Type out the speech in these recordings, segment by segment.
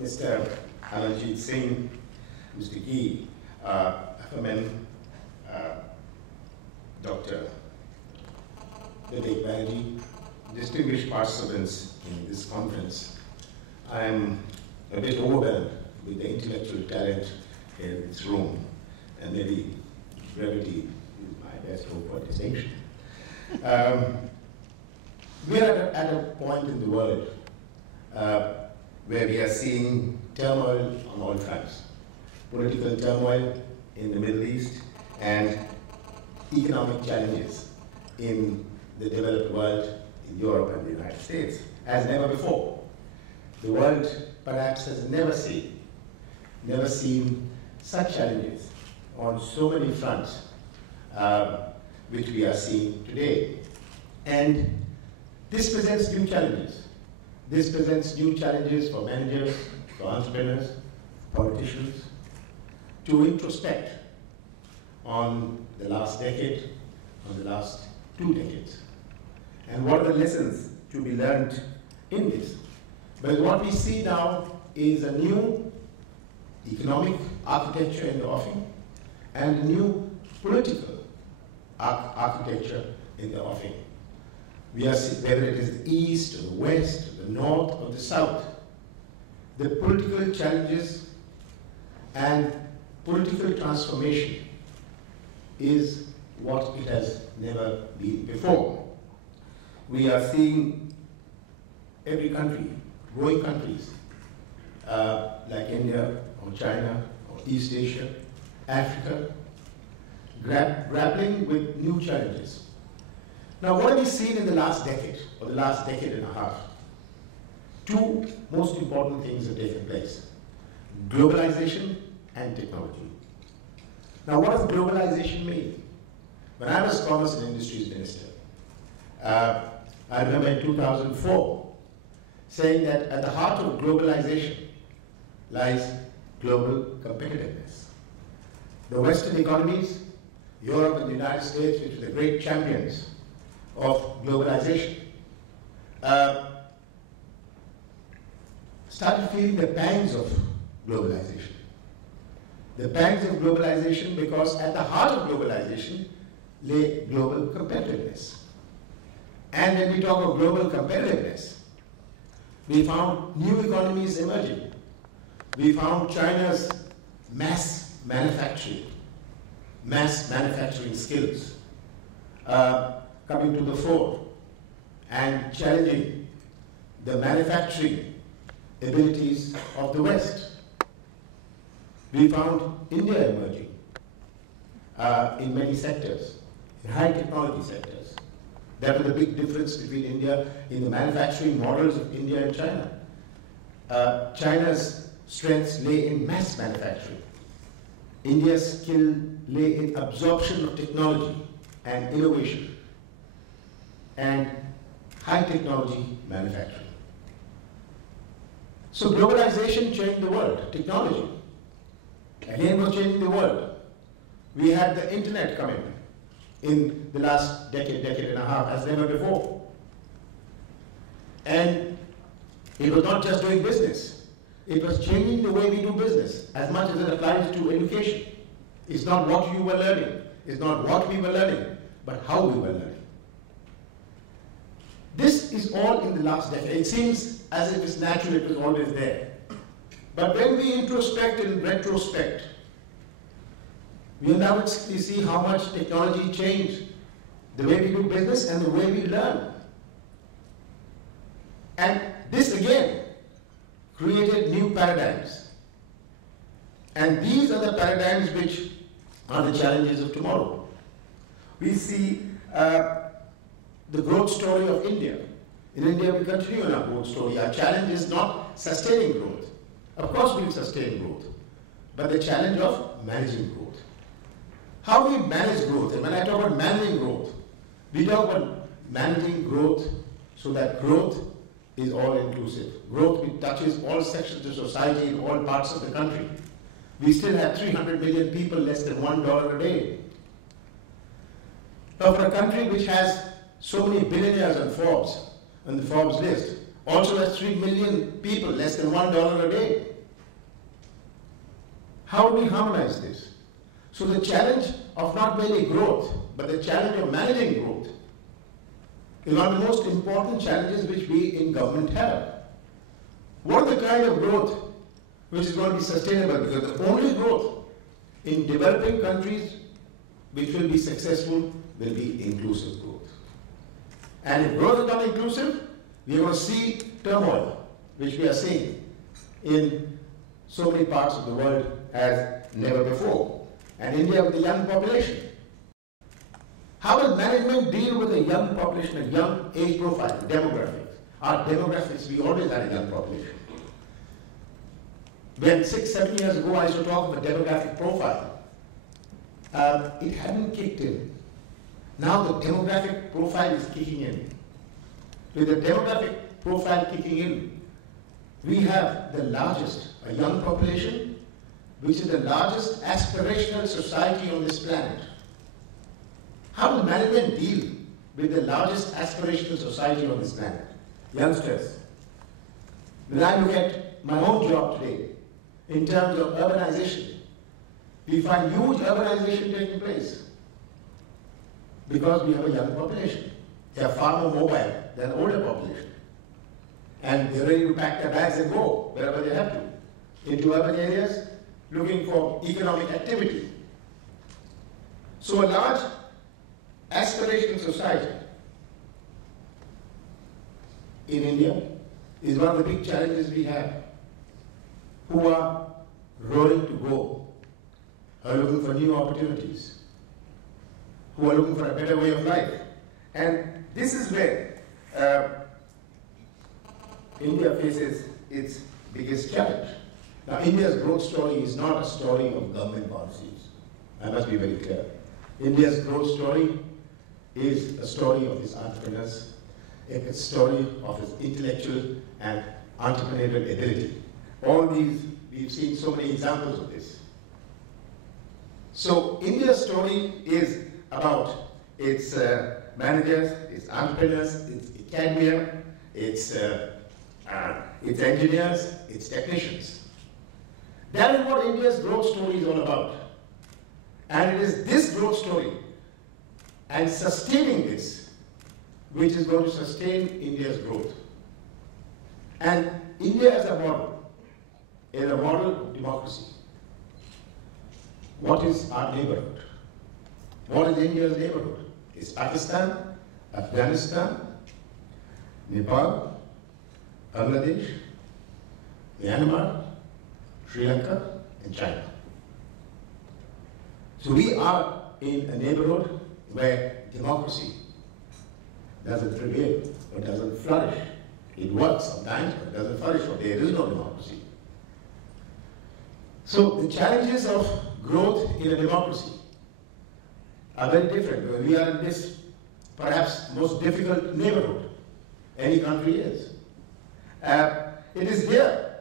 Mr. Alanjit Singh, Mr. Gee, FMN, Dr. Vivek Banerjee, distinguished participants in this conference. I am a bit overwhelmed with the intellectual talent in this room, and maybe brevity is my best hope for distinction. We are at a point in the world where we are seeing turmoil on all fronts. Political turmoil in the Middle East and economic challenges in the developed world, in Europe and the United States, as never before. The world perhaps has never seen such challenges on so many fronts, which we are seeing today. And this presents new challenges. This presents new challenges for managers, for entrepreneurs, politicians, to introspect on the last decade, on the last 2 decades. And what are the lessons to be learned in this? But what we see now is a new economic architecture in the offing and a new political architecture in the offing. We are seeing, whether it is the East or the West, or the North or the South, the political challenges and political transformation is what it has never been before. We are seeing every country, growing countries, like India or China or East Asia, Africa, grappling with new challenges. Now, what have we seen in the last decade, or the last decade and a half? 2 most important things have taken place: globalization and technology. Now, what does globalization mean? When I was Commerce and Industries Minister, I remember in 2004 saying that at the heart of globalization lies global competitiveness. The Western economies, Europe and the United States, which were the great champions of globalization, started feeling the pangs of globalization. The pangs of globalization because at the heart of globalization lay global competitiveness. And when we talk of global competitiveness, we found new economies emerging. We found China's mass manufacturing skills coming to the fore and challenging the manufacturing abilities of the West. We found India emerging in many sectors, in high technology sectors. That was the big difference between India in the manufacturing models of India and China. China's strengths lay in mass manufacturing. India's skill lay in absorption of technology and innovation and high technology manufacturing. So globalization changed the world. Technology, again, was changing the world. We had the internet coming in the last decade and a half as never before. And it was not just doing business. It was changing the way we do business as much as it applies to education. It's not what you were learning. It's not what we were learning, but how we were learning. This is all in the last decade. It seems as if it's natural, it was always there. But when we introspect and retrospect, we now see how much technology changed the way we do business and the way we learn. And this again created new paradigms. And these are the paradigms which are the challenges of tomorrow. We see the growth story of India. In India, we continue on our growth story. Our challenge is not sustaining growth. Of course, we will sustain growth, but the challenge of managing growth. How do we manage growth? And when I talk about managing growth, we talk about managing growth so that growth is all-inclusive. Growth which touches all sections of society in all parts of the country. We still have 300 million people less than $1 a day. Now, for a country which has so many billionaires on the Forbes list, also has 3 million people, less than $1 a day. How do we harmonize this? So the challenge of not merely growth, but the challenge of managing growth is one of the most important challenges which we in government have. What is the kind of growth which is going to be sustainable? Because the only growth in developing countries which will be successful will be inclusive growth. And if growth is not inclusive, we are going to see turmoil, which we are seeing in so many parts of the world as never before. And India with a young population. How will management deal with a young population, a young age profile, demographics? Our demographics, we always had a young population. When 6-7 years ago I used to talk of a demographic profile, it hadn't kicked in. Now the demographic profile is kicking in. With the demographic profile kicking in, we have the largest, a young population, which is the largest aspirational society on this planet. How will management deal with the largest aspirational society on this planet? Youngsters. When I look at my own job today, in terms of urbanization, we find huge urbanization taking place because we have a young population. They are far more mobile than older population. And they're ready to pack their bags and go wherever they have to, into urban areas, looking for economic activity. So a large aspirational society in India is one of the big challenges we have, who are roaring to go, are looking for new opportunities, who are looking for a better way of life. And this is where India faces its biggest challenge. Now, India's growth story is not a story of government policies. I must be very clear. India's growth story is a story of its entrepreneurs, a story of its intellectual and entrepreneurial ability. All these, we've seen so many examples of this. So India's story is about its managers, its entrepreneurs, its academia, its engineers, its technicians. That is what India's growth story is all about. And it is this growth story and sustaining this which is going to sustain India's growth. And India as a model is a model of democracy. What is our neighborhood? What is India's neighborhood? It's Pakistan, Afghanistan, Nepal, Bangladesh, Myanmar, Sri Lanka, and China. So we are in a neighborhood where democracy doesn't prevail, or doesn't flourish. It works sometimes, but it doesn't flourish, or there is no democracy. So the challenges of growth in a democracy are very different. We are in this perhaps most difficult neighborhood any country is. It is here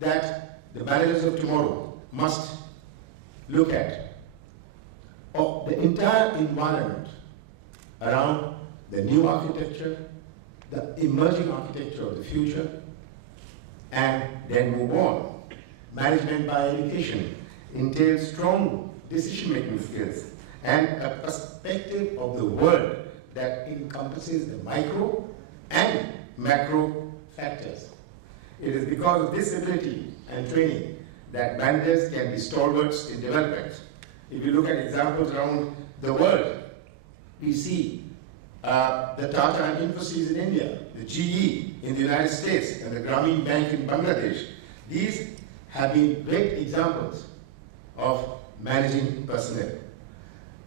that the managers of tomorrow must look at the entire environment around the new architecture, the emerging architecture of the future, and then move on. Management by education entails strong decision-making skills and a perspective of the world that encompasses the micro and macro factors. It is because of this ability and training that managers can be stalwarts in development. If you look at examples around the world, we see the Tata and Infosys in India, the GE in the United States, and the Grameen Bank in Bangladesh. These have been great examples of managing personnel.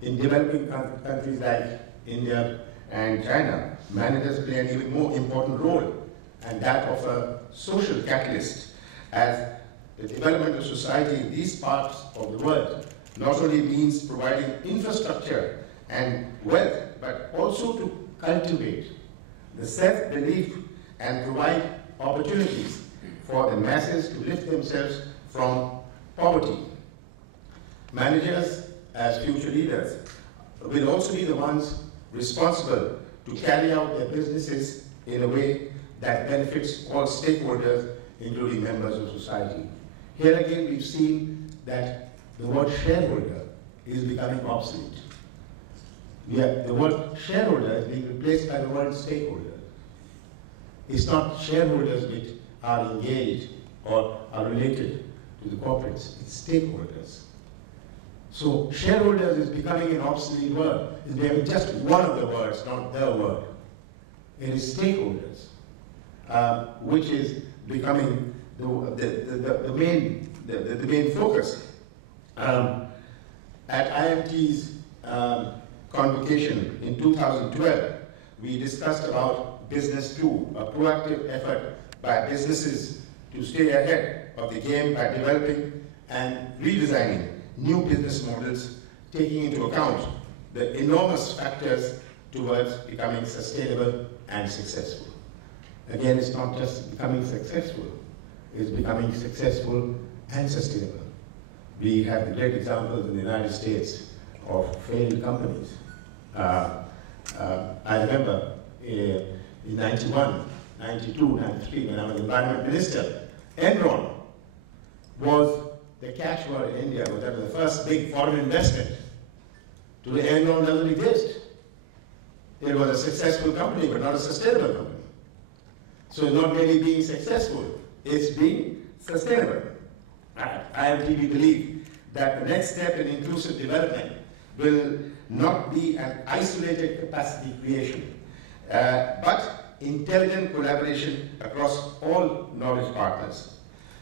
In developing countries like India and China, managers play an even more important role, and that of a social catalyst, as the development of society in these parts of the world not only means providing infrastructure and wealth, but also to cultivate the self-belief and provide opportunities for the masses to lift themselves from poverty. Managers, as future leaders, will also be the ones responsible to carry out their businesses in a way that benefits all stakeholders, including members of society. Here again, we've seen that the word shareholder is becoming obsolete. The word shareholder is being replaced by the word stakeholder. It's not shareholders which are engaged or are related to the corporates, it's stakeholders. So shareholders is becoming an obsolete word. It's becoming just one of the words, not the word. It is stakeholders, which is becoming the main focus. At IMT's convocation in 2012, we discussed about Business 2, a proactive effort by businesses to stay ahead of the game by developing and redesigning new business models, taking into account the enormous factors towards becoming sustainable and successful. Again, it's not just becoming successful, it's becoming successful and sustainable. We have the great examples in the United States of failed companies. I remember in 91, 92, 93, when I was environment minister, Enron was the catchword in India, was that was the first big foreign investment. Today, Enron doesn't exist. It was a successful company, but not a sustainable company. So it's not merely being successful, it's being sustainable. At IMT, we believe that the next step in inclusive development will not be an isolated capacity creation, but intelligent collaboration across all knowledge partners.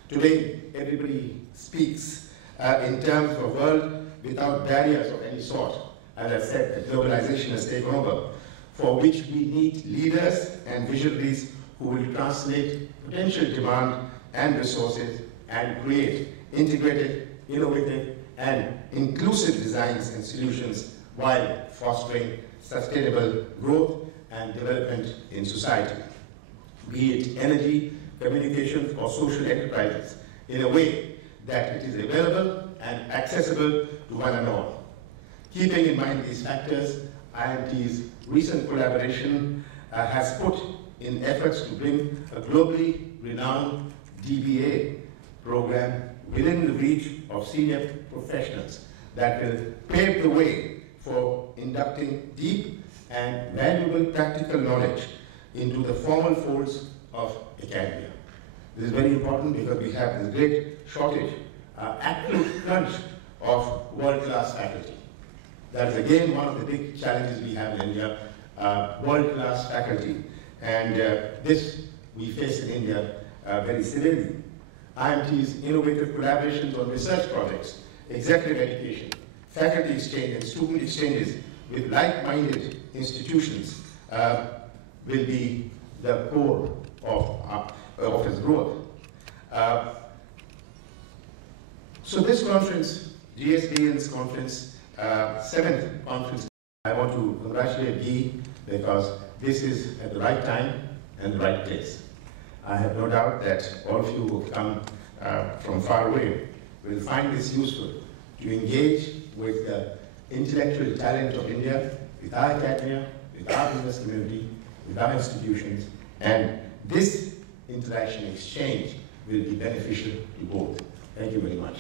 Today, everybody speaks in terms of a world without barriers of any sort. As I said, globalization has taken over, for which we need leaders and visionaries who will translate potential demand and resources and create integrated, innovative, and inclusive designs and solutions while fostering sustainable growth and development in society, be it energy, communications, or social enterprises, in a way that it is available and accessible to one and all. Keeping in mind these factors, IMT's recent collaboration has put in efforts to bring a globally renowned DBA program within the reach of senior professionals that will pave the way for inducting deep and valuable practical knowledge into the formal folds of academia. This is very important because we have this great shortage, acute crunch of world-class faculty. That is again one of the big challenges we have in India, world-class faculty. And this we face in India very severely. IMT's innovative collaborations on research projects, executive education, faculty exchange, and student exchanges with like-minded institutions will be the core of its growth. So this conference, GSDN's conference, 7th conference, I want to congratulate Guy because this is at the right time and the right place. I have no doubt that all of you who have come from far away will find this useful to engage with the intellectual talent of India, with our academia, with our business community, with our institutions, and this interaction exchange will be beneficial to both. Thank you very much.